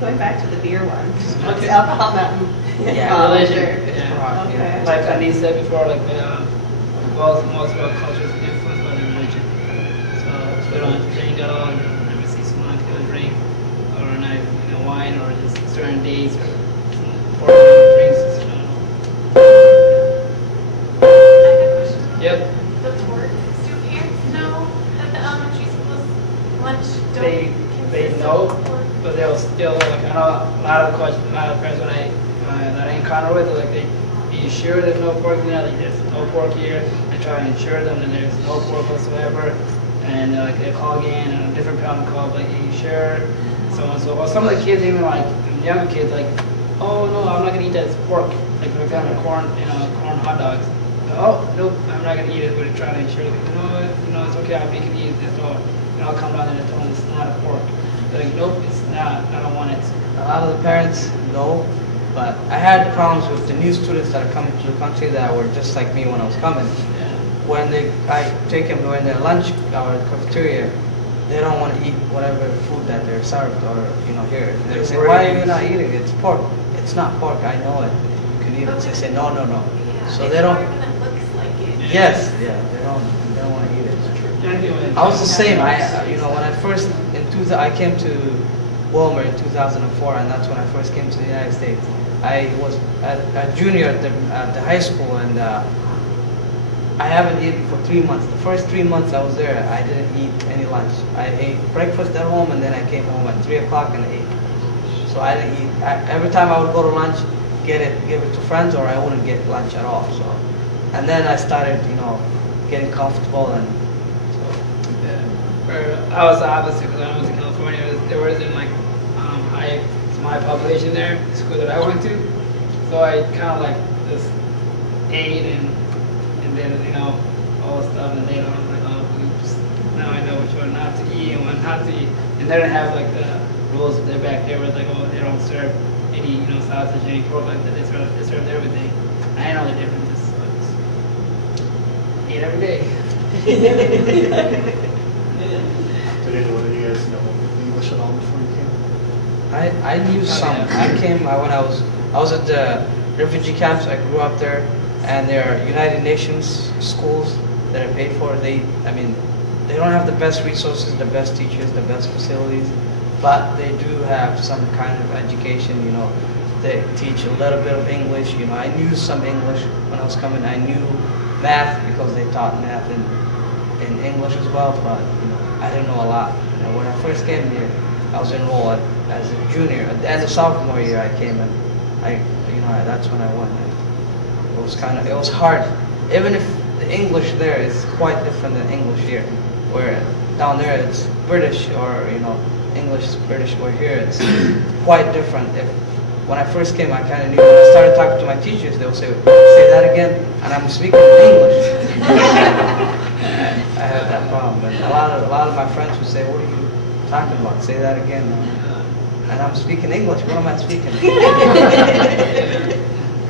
Going back to the beer one. Okay. It's alcohol not Religion. Okay. Yeah. Like Andy said before, like most of our culture is influenced by the religion. So we don't drink at all. You don't never see someone get a drink or not, wine or just certain days or drinks. Yep. The pork. Do parents know that the elementary school's lunch don't They consist know, of pork? but they'll still like I know a lot of parents when that I encounter with, like are you sure there's no pork? Like there's no pork here. I try to ensure them that there's no pork whatsoever, and like they call again, and a different parent call like, are you sure? So and so. Or some of the kids even like the younger kids like, oh no, I'm not gonna eat that. It's pork. Like for example, corn hot dogs. Oh nope, I'm not gonna eat it. But trying to ensure that it's okay. You can eat it. There's no, I'll come down there and tell them it's not a pork. They're like nope, it's not. I don't want it. A lot of the parents know, but I had problems with the new students that are coming to the country that were just like me when I was coming. Yeah. When I take them when their lunch or cafeteria, they don't want to eat whatever food that they're served or here. They say, why are you not eating it? It's pork. It's not pork. I know it. You can eat it. They say, no. Yeah, So it's they don't. more when it looks like it. Yes, yeah, they don't want to eat it. I was the same. When I first I came to Willmar in 2004, and that's when I first came to the United States. I was a junior at the high school, and I haven't eaten for 3 months. The first 3 months I was there, I didn't eat any lunch. I ate breakfast at home, and then I came home at 3 o'clock and ate. So I didn't eat. Every time I would go to lunch, give it to friends, or I wouldn't get lunch at all. So, and then I started, getting comfortable and. I was the opposite because when I was in California, there wasn't like high population there, the school that I went to. So I kind of like just ate and then all the stuff, and later I was like, oh oops, now I know which one not to eat and what not to eat. And they didn't have like the rules they're back there where it's like, oh, they don't serve any sausage, any pork like that. They serve everything. I know the differences, so I just eat every day. Did anyone of you guys know English at all before you came? I knew some. I came when I was at the refugee camps. I grew up there, and there are United Nations schools that are paid for. They don't have the best resources, the best teachers, the best facilities, but they do have some kind of education. They teach a little bit of English. I knew some English when I was coming. I knew math because they taught math in English as well, but I didn't know a lot. When I first came here, I was enrolled as a junior. As a sophomore year, I came and that's when I went. And it was hard. Even if the English there is quite different than English here, where down there it's British or English is British, where here it's quite different. When I first came, I kind of knew. When I started talking to my teachers, they would say that again, and I'm speaking English. I had that problem, and a lot of my friends would say, "What are you talking about? Say that again." And I'm speaking English. What am I speaking?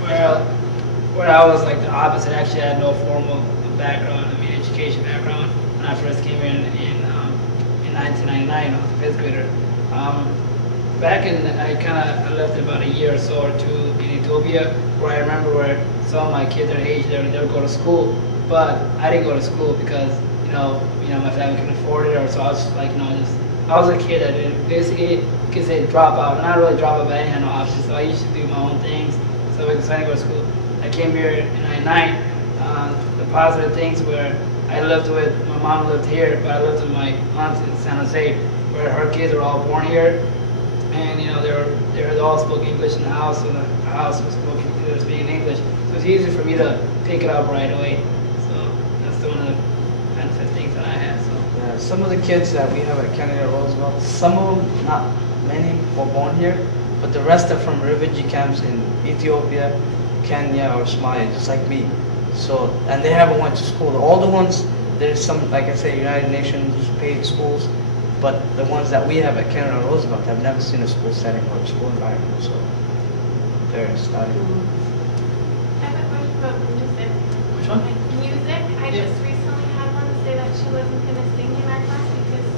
Well, where I was like the opposite. Actually, I had no formal background. Education background. When I first came in 1999, I was a fifth grader. I left about a year or so or two in Ethiopia, where I remember where some of my kids their age they would go to school, but I didn't go to school because my family couldn't afford it, or so I was like I was a kid that basically you could say drop out, not really drop out, but I didn't have no options, so I used to do my own things. So I decided to go to school. I came here in '99. The positive things were I lived with my mom lived here, but I lived with my aunt in San Jose, where her kids were all born here. And they all spoke English in the house, and the house was speaking English. So it's easy for me to pick it up right away. So that's one of the benefit things that I had. So Yeah, some of the kids that we have at Kennedy Roosevelt, some of them, not many, were born here, but the rest are from refugee camps in Ethiopia, Kenya, or Somalia, just like me. So, and they haven't went to school. All the ones, there's some, like I say, United Nations paid schools, but the ones that we have at Kennedy Roosevelt have never seen a school setting or a school environment, so they're starting. I have a question about music. which one? Music, I Yeah. just recently had one say that she wasn't going to sing in our class because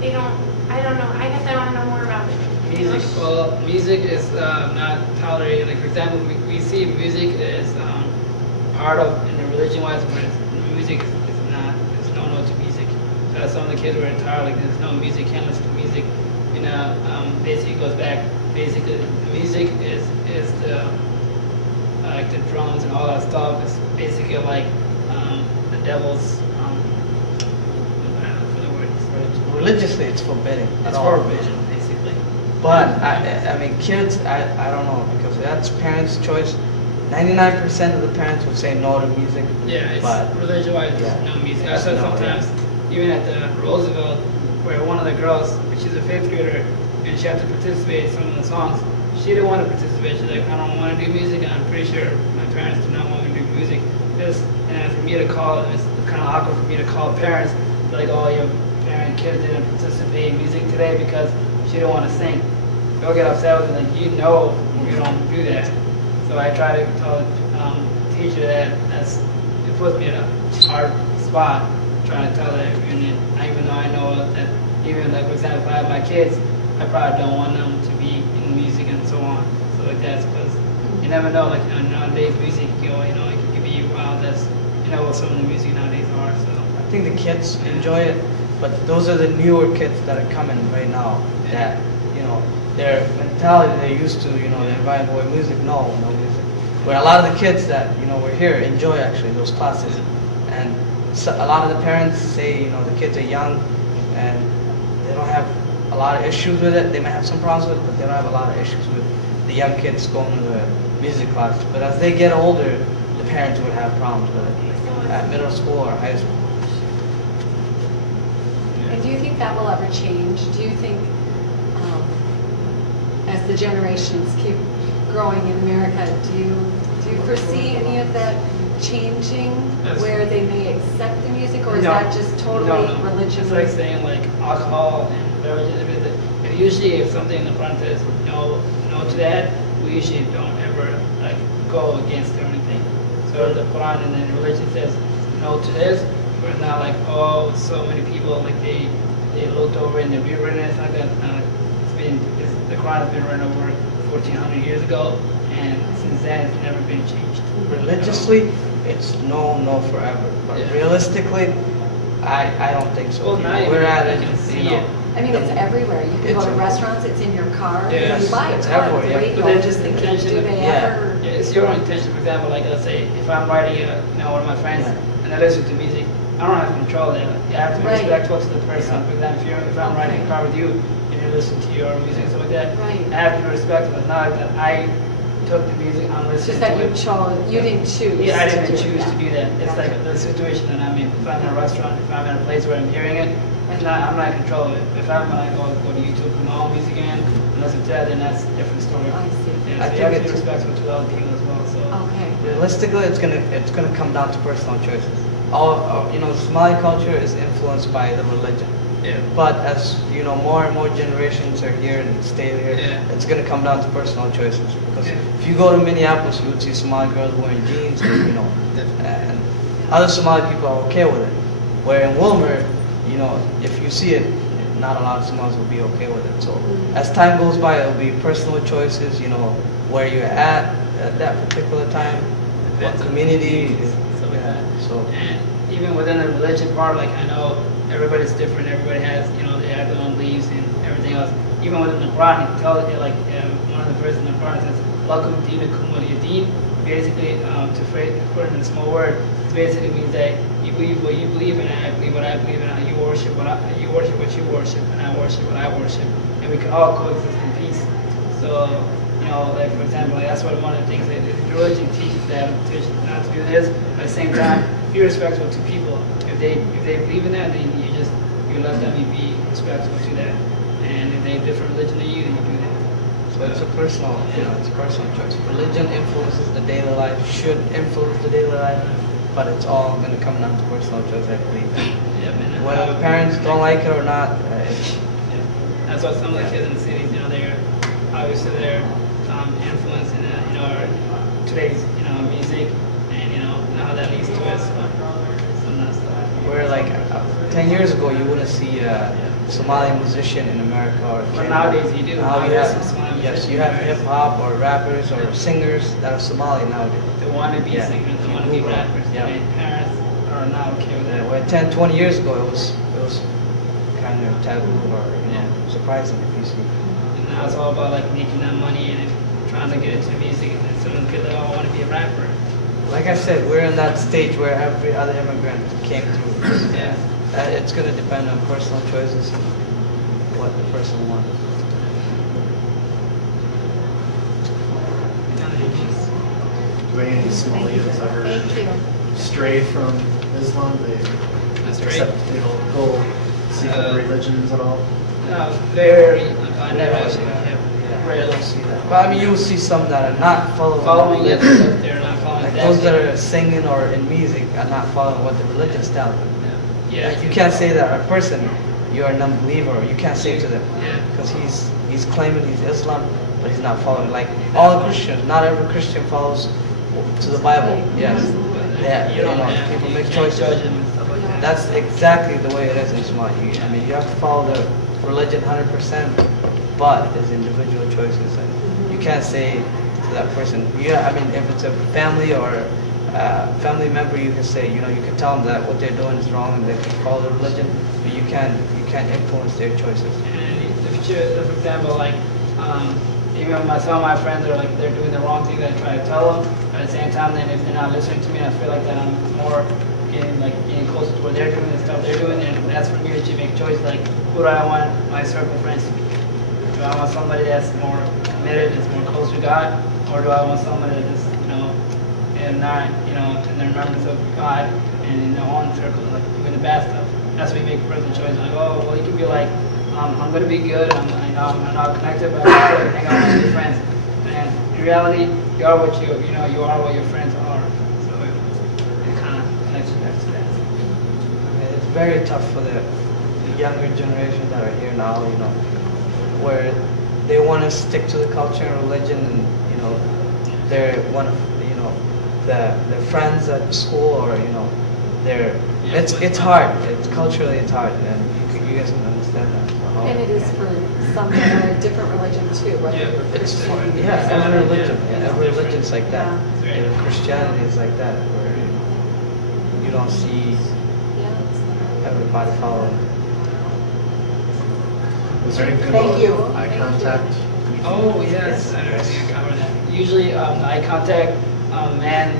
they don't, I don't know, I guess I want to know more about it. Music, well, music is not tolerated. Like, for example, we see music is part of, in the religion-wise, but music is not, there's no note to music. So some of the kids were entirely, like, there's no music, can't listen to music. You know, basically it goes back, basically, the music is the, like the drums and all that stuff is basically like the devil's, for the word. Religiously, it's forbidden. at It's all. forbidden, basically. But I mean, kids, I don't know, because that's parents' choice. 99% of the parents would say no to music. Yeah, it's But- religion-wise, yeah. there's no music. I said No, sometimes, even at the Roosevelt, where one of the girls, she's a fifth grader, and she had to participate in some of the songs. She didn't want to participate. She's like, I don't want to do music, and I'm pretty sure my parents do not want me to do music. And for me to call, it's kind of awkward for me to call parents, like, oh, your kid didn't participate in music today because she didn't want to sing. They'll get upset with me, like, you know you don't do that. So I try to tell the teacher that it puts me in a hard spot, trying to tell her, even though I know that, even like, for example, if I have my kids, I probably don't want them to be in music and so on. So like that's because you never know, like, nowadays music, it can be wild. That's, what some of the music nowadays are. So I think the kids enjoy it, but those are the newer kids that are coming right now. That their mentality, they're used to, they're inviting boy music, no music. Where a lot of the kids that were here enjoy actually those classes, and so a lot of the parents say the kids are young and they don't have a lot of issues with it. They might have some problems with it, but they don't have a lot of issues with the young kids going to the music class. But as they get older, the parents would have problems with it at middle school or high school. And do you think that will ever change? Do you think, as the generations keep growing in America, do you foresee any of that changing, where they may accept the music, or is that just totally religion? It's like saying like alcohol and beverages. Usually, if something in the front says no to that, we usually don't ever like go against it or anything. So the Quran and then religion says no to this. We're not like, oh, so many people like they looked over and they've rewritten it. It's not that. The Quran has been written over 1,400 years ago, and since then it's never been changed. Religiously, it's no forever. But realistically, I don't think so. Well, now we're at it. you can see it. I mean, it's everywhere. You can go to restaurants, it's in your car, Yes, you buy a it's car, everywhere, yeah. right? But then Just thinking, intention do of- they yeah. ever? Yeah, it's your own intention. For example, like let's say if I'm writing, one of my friends, and I listen to music, I don't have control of that. Like, I have to be Right. respectful to the person. For example, if I'm riding a car with you and you listen to your music and stuff like that, Right. I have to be respectful. It's not like that I took the music, I'm It's listening just that to you it. chose, you didn't choose. Yeah, I didn't to do choose that. to do that. It's like the situation that I'm in. If I'm in a restaurant, if I'm in a place where I'm hearing it, I'm not in control of it. If I'm gonna go to YouTube, put my own music in, and listen to that, then that's a different story. I see. Yeah, I so you think have to be it's- respectful to other people as well. So. Okay. Realistically, it's gonna come down to personal choices. Somali culture is influenced by the religion. Yeah. But as more and more generations are here and stay here, Yeah. it's gonna come down to personal choices. Because Yeah. if you go to Minneapolis, you would see Somali girls wearing jeans, and other Somali people are okay with it. Where in Willmar, if you see it, not a lot of Somalis will be okay with it. So as time goes by, it'll be personal choices. Where you're at that particular time, what Depends on community. communities, stuff like that. So. And even within the religion part, like I know everybody's different. Everybody has, they have their own beliefs and everything else. Even within the Quran, you can tell it like one of the verses in the Quran says, "Lakum dinakum waliyadin." Basically, put it in a small word, it basically means that you believe what you believe and I believe what I believe and you worship what you worship and I worship what I worship, and we can all coexist in peace. So, like for example, like that's what one of the things that the religion teaches them not to do this. But at the same time, be respectful to people. If they believe in that, then you let them be respectful to that. And if they have different religion than you, then you do that. So it's a personal, it's a personal choice. Religion influences the daily life, should influence the daily life, but it's all going to come down to personal choice, I believe. Yeah, man. Whether the parents don't like it or not, Yeah. That's why some of the kids in the cities, they're obviously they're influencing, today's, music, and how that leads to it. So some of that stuff. where like 10 years ago you wouldn't see Somali musician in America or But Canada. nowadays you do. Now you Nowadays have, some Somali yes, musicians you have are- hip hop or rappers or singers that are Somali nowadays. They want to be Yeah. singers, they want to be Google. rappers. Yeah. And parents are not okay with Yeah, that. where 10, 20 years ago it was kind of taboo or surprising if you see. And now it's all about like making that money and trying to get into music. And then some kids all want to be a rapper. Like I said, we're in that stage where every other immigrant came through. Yeah. It's going to depend on personal choices and what the person wants. Do any Somalis ever Thank you. stray from Islam? They Stray? They don't go seek other religions at all? No, very. I never actually have. Rarely. See that. But I mean, you'll see some that are not following Following it, religion. but they're not following Like that. those that are singing or in music are not following what the religions tell them. Yeah. Like you can't say that a person, you're a non-believer, you can't say to them. Yeah. Because he's claiming he's Islam, but he's not following. Like all Christians, not every Christian follows to the Bible. Yes. Yeah, You don't know, have people you make can't choices. judge them and stuff like that. That's exactly the way it is in Somali. I mean, you have to follow the religion 100%, but there's individual choices. And you can't say to that person, yeah, I mean, if it's a family or a family member, you can say, you can tell them that what they're doing is wrong and they can follow the religion, but you can't influence their choices. And if you, for example, like, even when some of my friends are like, they're doing the wrong thing, I try to tell them. But at the same time, then if they're not listening to me, I feel like that I'm more getting closer to what they're doing and stuff they're doing. And that's for me to make choices like, who do I want my circle of friends to be? Do I want somebody that's more committed, that's more close to God, or do I want somebody that's, and not, in the remembrance of God and in their own circle, like doing the bad stuff? That's when you make personal choices. Like, oh, well, you can be like, I'm going to be good, I'm not connected, but I'm going to hang out with your friends. And in reality, you are what you are what your friends are. So it kind of connects you back to that. I mean, it's very tough for the younger generation that are here now, where they want to stick to the culture and religion, and they're one of their friends at school, or it's hard. It's culturally it's hard, and you guys can understand that. And it is for some that are a different religion too, whether Yeah, you're It's Christian. every religion. Yeah. Every religion's like that. Yeah. And Christianity is like that, where you don't see Yeah. everybody following. Was there anything Thank about you. eye Thank you. contact? Oh, yes, I think I covered that. Usually, eye contact, men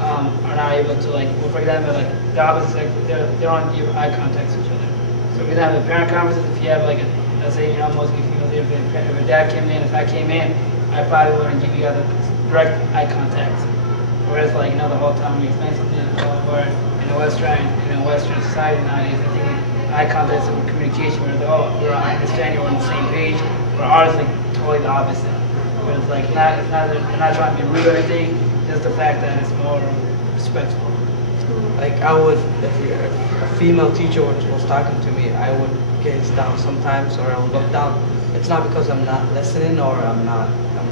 are not able to, like, well, for example, like, the opposite sex, they don't give eye contact to each other. So we can have the parent conferences, if you have, like, let's say, mostly females, if a dad came in, if I came in, I probably wouldn't give you guys a direct eye contact. Whereas, like, the whole time we explain something, where in the Western society nowadays, I think eye contact is a communication where it's, oh, I understand you're on the same page, but ours is like totally the opposite. Where it's like, they're not trying to be rude or anything, just the fact that it's more respectful. Like I would, if a female teacher was talking to me, I would gaze down sometimes, or I would look down. It's not because I'm not listening or I'm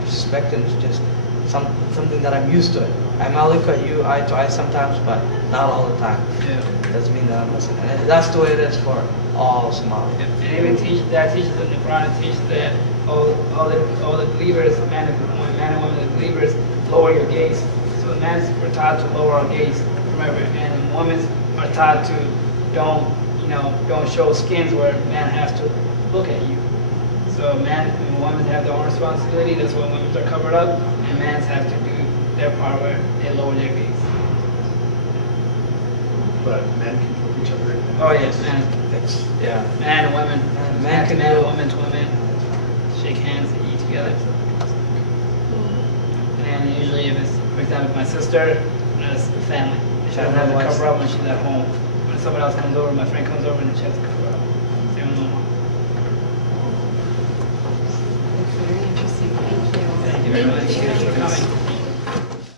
respecting. It's just something that I'm used to it. I might look at you eye to eye sometimes, but not all the time. Yeah. Doesn't mean that I'm listening. And that's the way it is for all Somali. And even teaches in the Quran, it teaches that all the believers, men and women, the believers, lower your gaze. So men are taught to lower our gaze, remember, and women are taught to don't show skins where men have to look at you. So men and women have their own responsibility. That's why women are covered up, and men have to do their part where they lower their gaze. But men can look each other in the Oh yes, men. Yeah. Men and women. Men can men, do- women to women. Shake hands and eat together. And then usually if it's, for example, my sister, it's the family. She doesn't have to cover up when she's at home. When someone else comes over, my friend comes over, and she has to cover up. Same with my mom. It's very interesting. Thank you. Thank you very much. Thanks for coming.